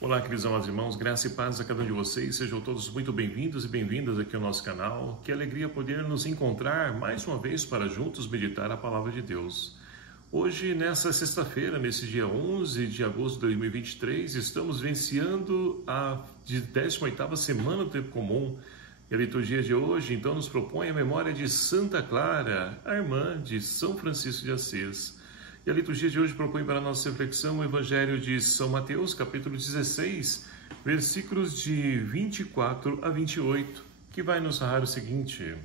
Olá, queridos amados irmãos, graça e paz a cada um de vocês, sejam todos muito bem-vindos e bem-vindas aqui ao nosso canal. Que alegria poder nos encontrar mais uma vez para juntos meditar a Palavra de Deus. Hoje, nessa sexta-feira, nesse dia 11 de agosto de 2023, estamos vivenciando a 18ª semana do Tempo Comum. E a liturgia de hoje, então, nos propõe a memória de Santa Clara, a irmã de São Francisco de Assis. E a liturgia de hoje propõe para a nossa reflexão o Evangelho de São Mateus, capítulo 16, versículos de 24 a 28, que vai nos narrar o seguinte: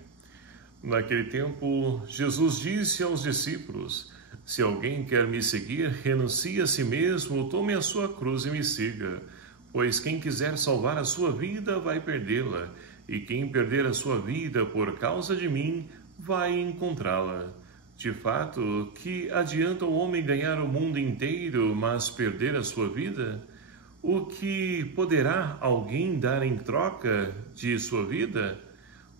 Naquele tempo, Jesus disse aos discípulos: Se alguém quer me seguir, renuncie a si mesmo, tome a sua cruz e me siga. Pois quem quiser salvar a sua vida, vai perdê-la, e quem perder a sua vida por causa de mim, vai encontrá-la. De fato, que adianta o homem ganhar o mundo inteiro, mas perder a sua vida? O que poderá alguém dar em troca de sua vida?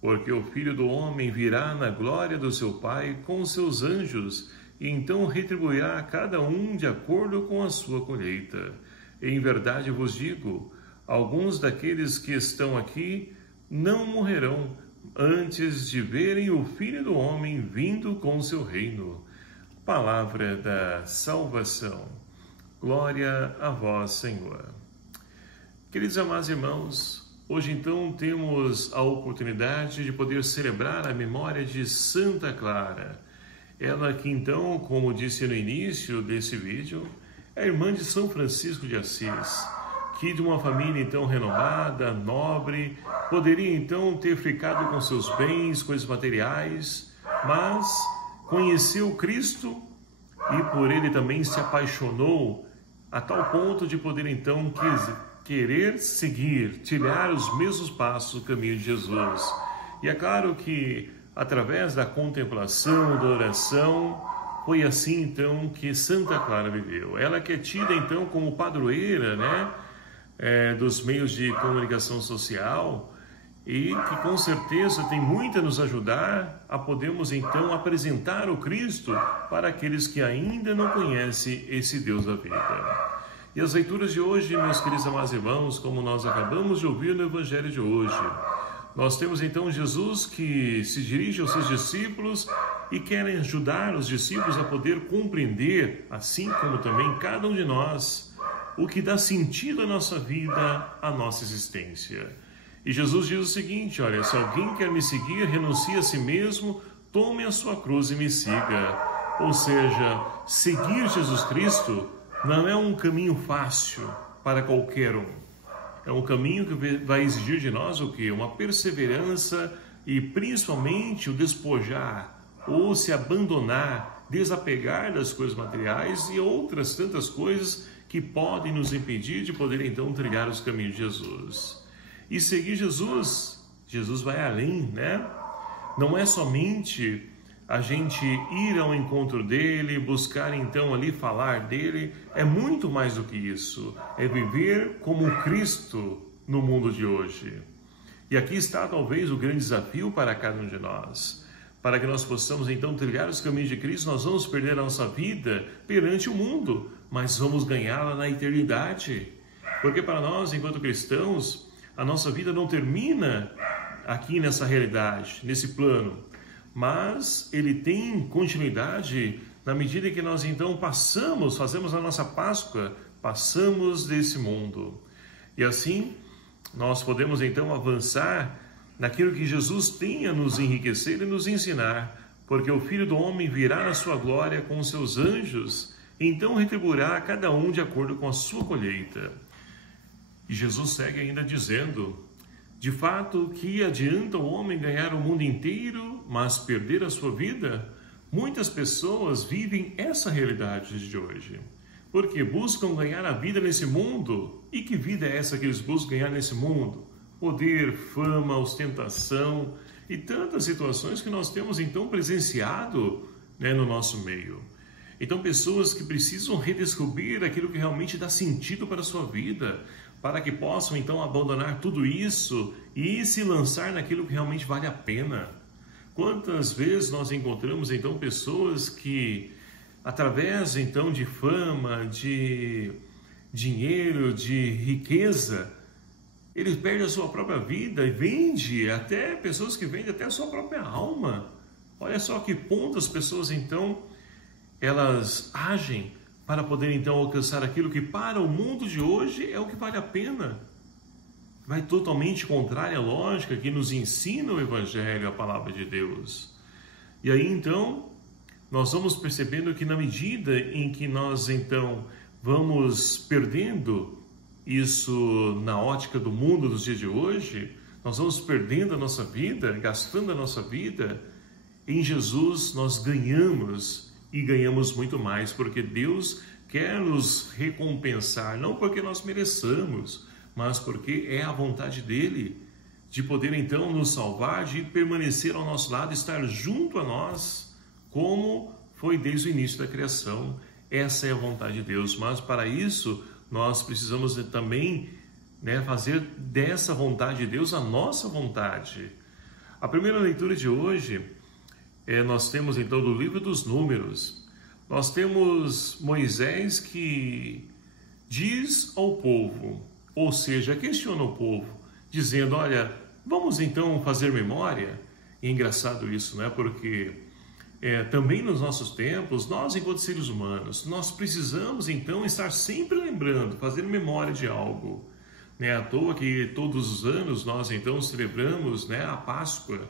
Porque o Filho do Homem virá na glória do seu Pai com seus anjos, e então retribuirá a cada um de acordo com a sua colheita. Em verdade vos digo, alguns daqueles que estão aqui não morrerão antes de verem o Filho do Homem vindo com seu reino. Palavra da salvação. Glória a vós, Senhor. Queridos amados irmãos, hoje então temos a oportunidade de poder celebrar a memória de Santa Clara. Ela que então, como disse no início desse vídeo, é irmã de São Francisco de Assis, que de uma família então renomada, nobre, poderia então ter ficado com seus bens, coisas materiais, mas conheceu Cristo e por ele também se apaixonou a tal ponto de poder então querer seguir, trilhar os mesmos passos do caminho de Jesus. E é claro que através da contemplação, da oração, foi assim então que Santa Clara viveu. Ela que é tida então como padroeira, dos meios de comunicação social, e que com certeza tem muito a nos ajudar a podermos então apresentar o Cristo para aqueles que ainda não conhecem esse Deus da vida. E as leituras de hoje, meus queridos amados irmãos, como nós acabamos de ouvir no Evangelho de hoje, nós temos então Jesus que se dirige aos seus discípulos e quer ajudar os discípulos a poder compreender, assim como também cada um de nós, o que dá sentido à nossa vida, à nossa existência. E Jesus diz o seguinte: olha, se alguém quer me seguir, renuncie a si mesmo, tome a sua cruz e me siga. Ou seja, seguir Jesus Cristo não é um caminho fácil para qualquer um. É um caminho que vai exigir de nós o quê? Uma perseverança e principalmente o despojar ou se abandonar, desapegar das coisas materiais e outras tantas coisas que podem nos impedir de poder então trilhar os caminhos de Jesus. E seguir Jesus vai além, Não é somente a gente ir ao encontro dele, buscar então ali falar dele, é muito mais do que isso, é viver como Cristo no mundo de hoje. E aqui está talvez o grande desafio para cada um de nós. Para que nós possamos então trilhar os caminhos de Cristo, nós vamos perder a nossa vida perante o mundo, mas vamos ganhá-la na eternidade. Porque para nós, enquanto cristãos, a nossa vida não termina aqui nessa realidade, nesse plano, mas ele tem continuidade na medida em que nós então fazemos a nossa Páscoa, passamos desse mundo. E assim, nós podemos então avançar naquilo que Jesus tem a nos enriquecer e nos ensinar, porque o Filho do Homem virá na sua glória com os seus anjos, e então retribuirá a cada um de acordo com a sua colheita. E Jesus segue ainda dizendo: de fato, que adianta o homem ganhar o mundo inteiro, mas perder a sua vida? Muitas pessoas vivem essa realidade de hoje, porque buscam ganhar a vida nesse mundo. E que vida é essa que eles buscam ganhar nesse mundo? Poder, fama, ostentação e tantas situações que nós temos então presenciado no nosso meio. Então, pessoas que precisam redescobrir aquilo que realmente dá sentido para a sua vida, para que possam então abandonar tudo isso e se lançar naquilo que realmente vale a pena. Quantas vezes nós encontramos então pessoas que, através então de fama, de dinheiro, de riqueza, ele perde a sua própria vida e vende, até pessoas que vendem até a sua própria alma. Olha só que ponto as pessoas então, elas agem para poder então alcançar aquilo que para o mundo de hoje é o que vale a pena. Vai totalmente contrária à lógica que nos ensina o Evangelho, a palavra de Deus. E aí então, nós vamos percebendo que na medida em que nós então vamos perdendo isso na ótica do mundo dos dias de hoje, nós vamos perdendo a nossa vida, gastando a nossa vida, em Jesus nós ganhamos e ganhamos muito mais, porque Deus quer nos recompensar, não porque nós mereçamos, mas porque é a vontade dele, de poder então nos salvar, de permanecer ao nosso lado, estar junto a nós, como foi desde o início da criação. Essa é a vontade de Deus, mas para isso nós precisamos também fazer dessa vontade de Deus a nossa vontade. A primeira leitura de hoje, nós temos então do livro dos Números. Nós temos Moisés que diz ao povo, ou seja, questiona o povo, dizendo, olha, vamos então fazer memória. E é engraçado isso, né? Porque também nos nossos tempos, nós enquanto seres humanos, nós precisamos então estar sempre lembrando, fazendo memória de algo. Não é à toa que todos os anos nós então celebramos a Páscoa.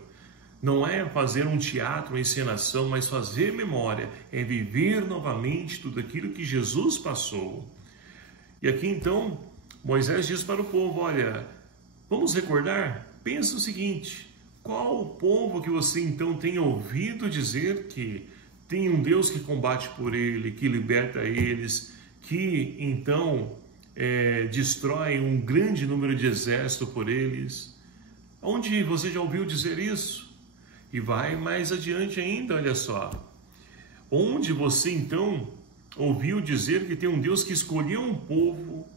Não é fazer um teatro, uma encenação, mas fazer memória, é viver novamente tudo aquilo que Jesus passou. E aqui então, Moisés diz para o povo, olha, vamos recordar? Pensa o seguinte, qual o povo que você então tem ouvido dizer que tem um Deus que combate por ele, que liberta eles, que então destrói um grande número de exército por eles? Onde você já ouviu dizer isso? E vai mais adiante ainda, olha só. Onde você então ouviu dizer que tem um Deus que escolheu um povo,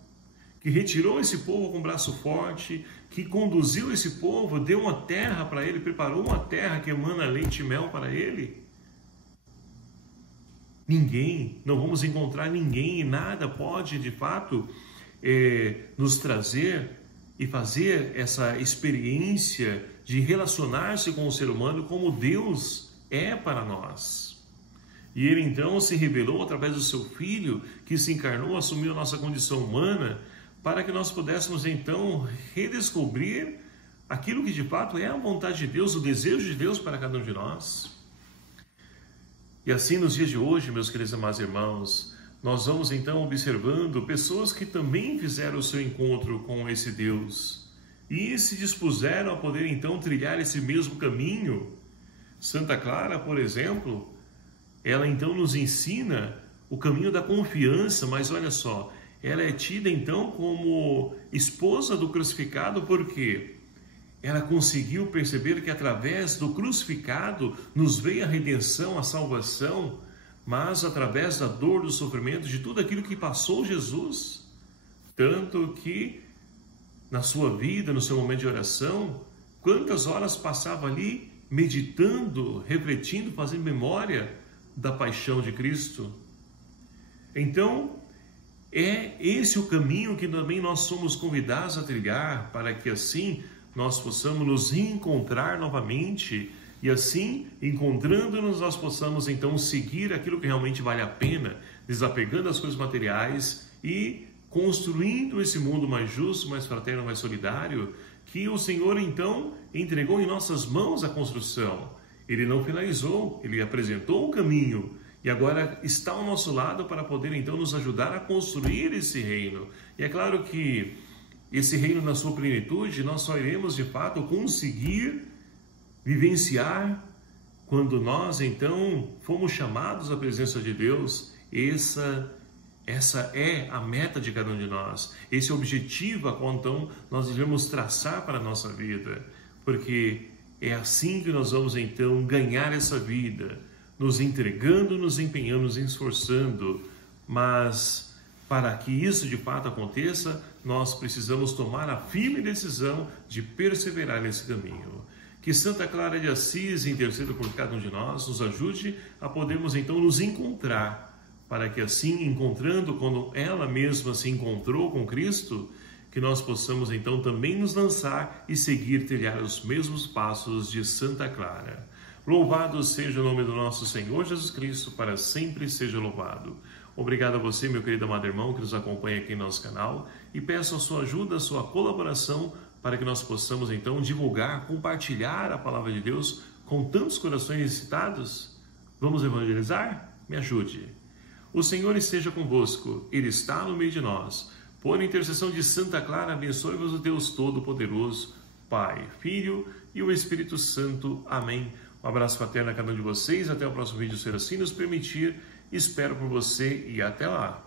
que retirou esse povo com braço forte, que conduziu esse povo, deu uma terra para ele, preparou uma terra que emana leite e mel para ele? Ninguém, não vamos encontrar ninguém, e nada pode de fato nos trazer e fazer essa experiência de relacionar-se com o ser humano como Deus é para nós. E ele então se revelou através do seu Filho, que se encarnou, assumiu a nossa condição humana, para que nós pudéssemos então redescobrir aquilo que de fato é a vontade de Deus, o desejo de Deus para cada um de nós. E assim nos dias de hoje, meus queridos e amados irmãos, nós vamos então observando pessoas que também fizeram o seu encontro com esse Deus e se dispuseram a poder então trilhar esse mesmo caminho. Santa Clara, por exemplo, ela então nos ensina o caminho da confiança, mas olha só, ela é tida então como esposa do crucificado porque ela conseguiu perceber que através do crucificado nos veio a redenção, a salvação, mas através da dor, do sofrimento, de tudo aquilo que passou Jesus. Tanto que na sua vida, no seu momento de oração, quantas horas passava ali meditando, refletindo, fazendo memória da paixão de Cristo. Então, é esse o caminho que também nós somos convidados a trilhar, para que assim nós possamos nos encontrar novamente e assim, encontrando-nos, nós possamos então seguir aquilo que realmente vale a pena, desapegando das coisas materiais e construindo esse mundo mais justo, mais fraterno, mais solidário, que o Senhor então entregou em nossas mãos a construção. Ele não finalizou, ele apresentou o caminho e agora está ao nosso lado para poder então nos ajudar a construir esse reino. E é claro que esse reino na sua plenitude nós só iremos de fato conseguir vivenciar quando nós então fomos chamados à presença de Deus. Essa é a meta de cada um de nós, esse é o objetivo a qual então nós devemos traçar para a nossa vida, porque é assim que nós vamos então ganhar essa vida, nos entregando, nos empenhando, nos esforçando. Mas para que isso de fato aconteça, nós precisamos tomar a firme decisão de perseverar nesse caminho. Que Santa Clara de Assis interceda por cada um de nós, nos ajude a podermos então nos encontrar para que assim, encontrando quando ela mesma se encontrou com Cristo, que nós possamos então também nos lançar e seguir trilhar os mesmos passos de Santa Clara. Louvado seja o nome do nosso Senhor Jesus Cristo, para sempre seja louvado. Obrigado a você, meu querido amado irmão, que nos acompanha aqui em nosso canal, e peço a sua ajuda, a sua colaboração, para que nós possamos então divulgar, compartilhar a palavra de Deus com tantos corações necessitados. Vamos evangelizar? Me ajude. O Senhor esteja convosco, Ele está no meio de nós. Por intercessão de Santa Clara, abençoe-vos o Deus Todo-Poderoso, Pai, Filho e o Espírito Santo. Amém. Um abraço fraterno a cada um de vocês. Até o próximo vídeo, se assim nos permitir. Espero por você e até lá.